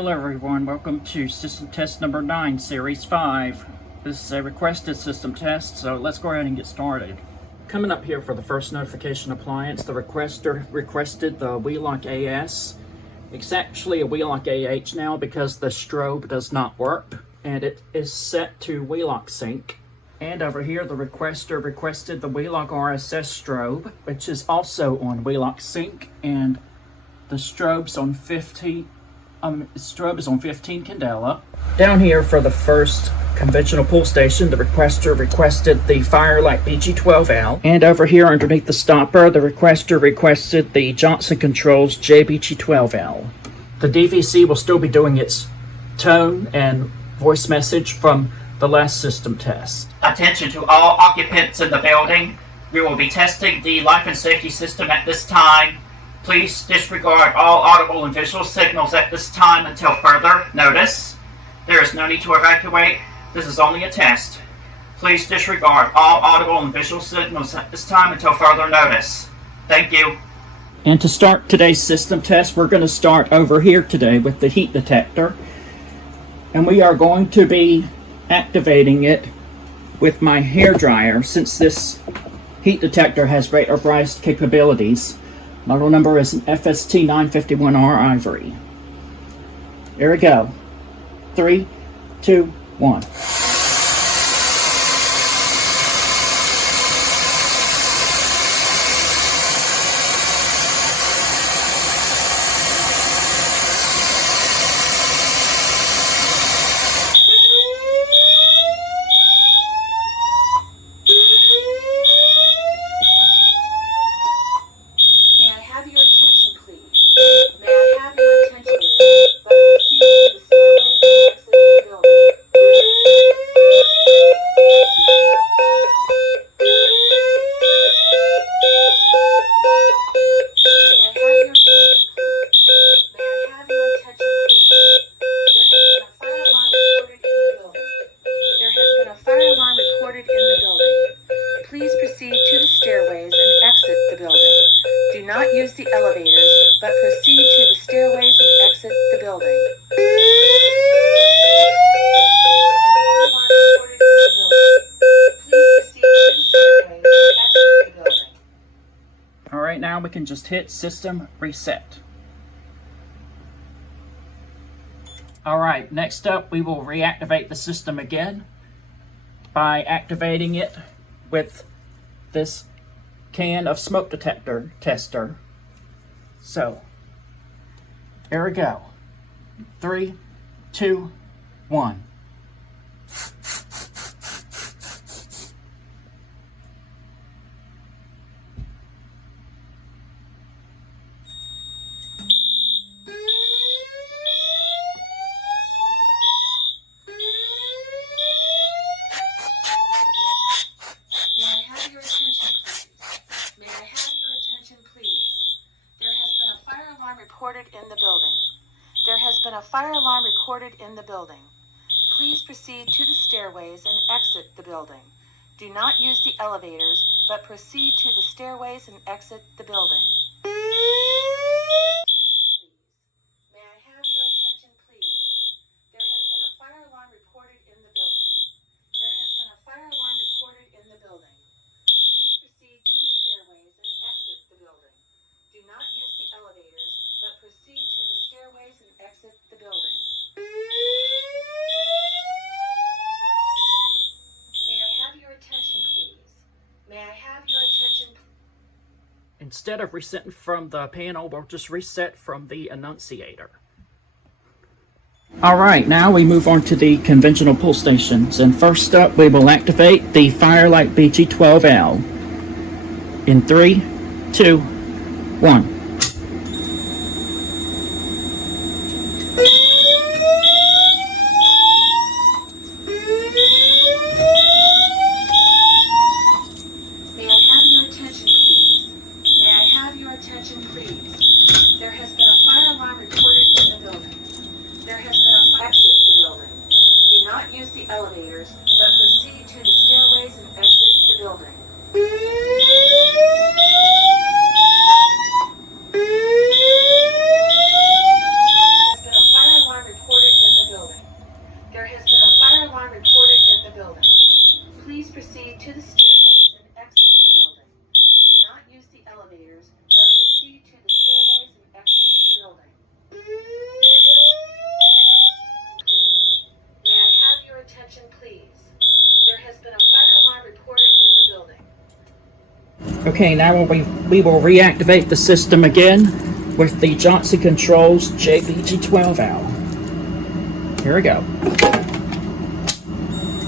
Hello everyone, welcome to system test number 9, series 5. This is a requested system test, so let's go ahead and get started. Coming up here for the first notification appliance, the requester requested the Wheelock AS. It's actually a Wheelock AH now because the strobe does not work, and it is set to Wheelock sync. And over here, the requester requested the Wheelock RSS strobe, which is also on Wheelock sync, and the strobe's on 15. Strobe is on 15 candela. Down here for the first conventional pull station, the requester requested the fire-lite BG12L. And over here underneath the stopper, the requester requested the Johnson Controls JBG12L. The DVC will still be doing its tone and voice message from the last system test. Attention to all occupants in the building. We will be testing the life and safety system at this time. Please disregard all audible and visual signals at this time until further notice. There is no need to evacuate. This is only a test. Please disregard all audible and visual signals at this time until further notice. Thank you. And to start today's system test, we're going to start over here today with the heat detector. And we are going to be activating it with my hair dryer since this heat detector has raterized capabilities. Model number is an FST-951R Ivory. Here we go. 3, 2, 1. Please proceed to the stairways and exit the building. Do not use the elevators, but proceed to the stairways and exit the building. Alright, now we can just hit System Reset. Alright, next up we will reactivate the system again by activating it with this can of smoke detector tester. So, here we go. 3, 2, 1. Reported in the building. There has been a fire alarm reported in the building. Please proceed to the stairways and exit the building. Do not use the elevators, but proceed to the stairways and exit the building. May I have your attention, please? There has been a fire alarm reported in the building. There has been a fire alarm reported in the building. Please proceed to the stairways and exit the building. Do not use the elevators, but proceed to the stairways and exit the building. May I have your attention, please? May I have your attention? Instead of resetting from the panel, we'll just reset from the annunciator. Alright, now we move on to the conventional pull stations. And first up, we will activate the fire-lite BG12L. In 3, 2, 1. There has been a fire alarm reported in the building. There has been a fire exit the building. Do not use the elevators, but proceed to the stairways and exit the building. Okay, now we will reactivate the system again with the Johnson Controls JBG12L. Here we go.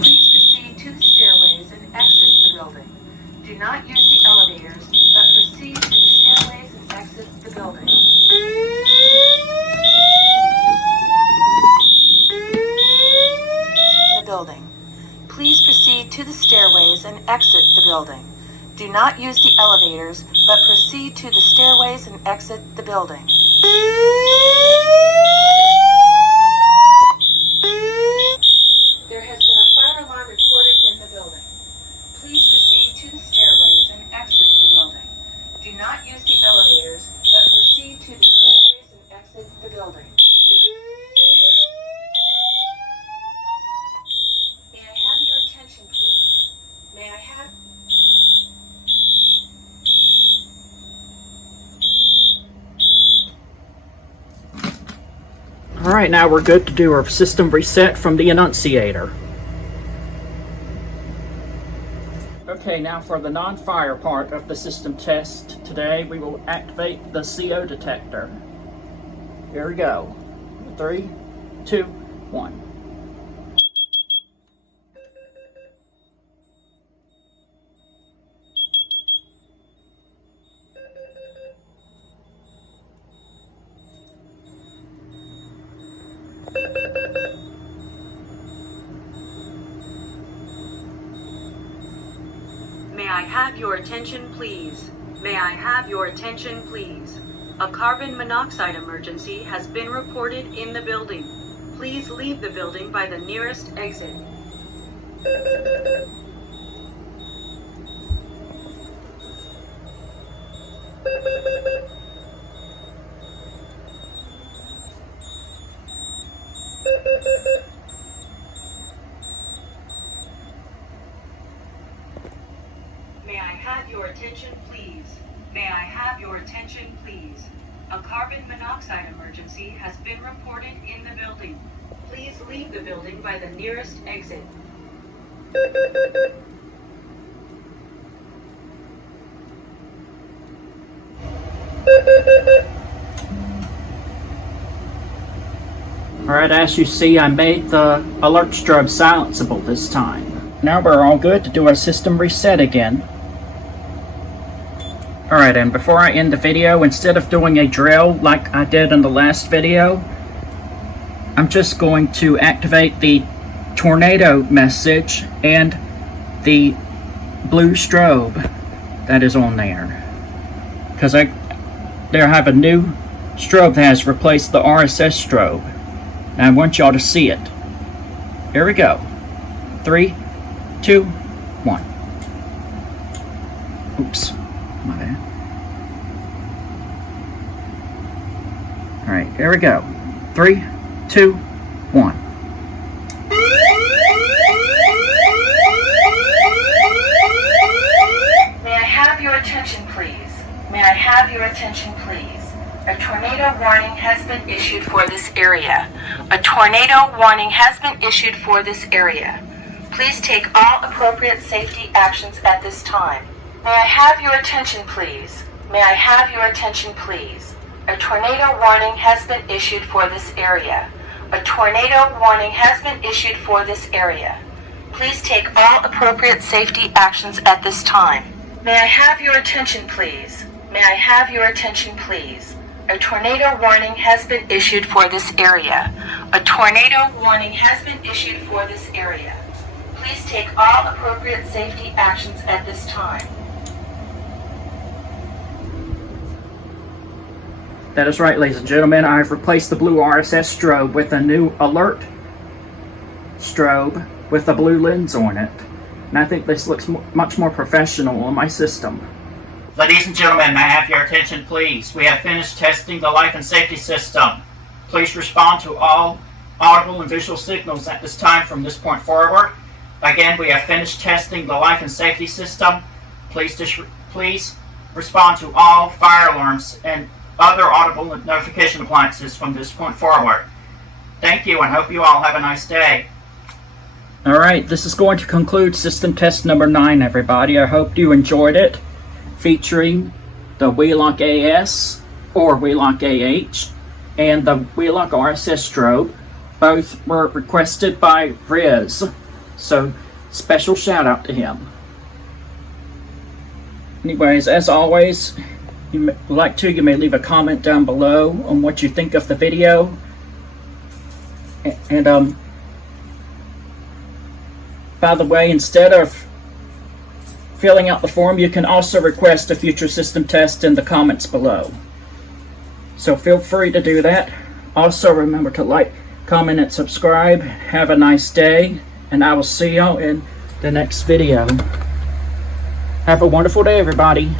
Please proceed to the stairways and exit the building. Do not use the elevators, but proceed to the stairways and exit the building. The building. Please proceed to the stairways and exit the building. Do not use the elevators, but proceed to the stairways and exit the building. There has been a fire alarm reported in the building. Please proceed to the stairways and exit the building. Do not use the elevators, but proceed to the stairways and exit the building. May I have your attention, please? May I have... Alright, now we're good to do our system reset from the annunciator. Okay, now for the non-fire part of the system test, today we will activate the CO detector. Here we go. 3, 2, 1. May I have your attention, please? May I have your attention, please? A carbon monoxide emergency has been reported in the building. Please leave the building by the nearest exit. May I have your attention, please? May I have your attention, please? A carbon monoxide emergency has been reported in the building. Please leave the building by the nearest exit. Alright, as you see, I made the alert strobe silenceable this time. Now we're all good to do our system reset again. Alright, and before I end the video, instead of doing a drill like I did in the last video, I'm just going to activate the tornado message and the blue strobe that is on there. Because I have a new strobe that has replaced the RSS strobe. And I want y'all to see it. Here we go. 3, 2, 1. Oops. My bad. Alright, here we go. 3, 2, 1. May I have your attention, please? May I have your attention, please? A tornado warning has been issued for this area. A tornado warning has been issued for this area. Please take all appropriate safety actions at this time. May I have your attention, please? May I have your attention, please? A tornado warning has been issued for this area. A tornado warning has been issued for this area. Please take all appropriate safety actions at this time. May I have your attention, please? May I have your attention, please? A tornado warning has been issued for this area. A tornado warning has been issued for this area. Please take all appropriate safety actions at this time. That is right, ladies and gentlemen. I've replaced the blue RSS strobe with a new alert strobe with a blue lens on it. And I think this looks much more professional on my system. Ladies and gentlemen, may I have your attention, please? We have finished testing the life and safety system. Please respond to all audible and visual signals at this time from this point forward. Again, we have finished testing the life and safety system. Please respond to all fire alarms and other audible notification appliances from this point forward. Thank you, and hope you all have a nice day. Alright, this is going to conclude system test number 9, everybody. I hope you enjoyed it. featuring the Wheelock AS or Wheelock AH and the Wheelock RSS strobe. Both were requested by Riz, so special shout out to him. Anyways, as always, you may leave a comment down below on what you think of the video. And by the way, instead of filling out the form, you can also request a future system test in the comments below. So feel free to do that. Also remember to like, comment, and subscribe. Have a nice day, and I will see y'all in the next video. Have a wonderful day, everybody.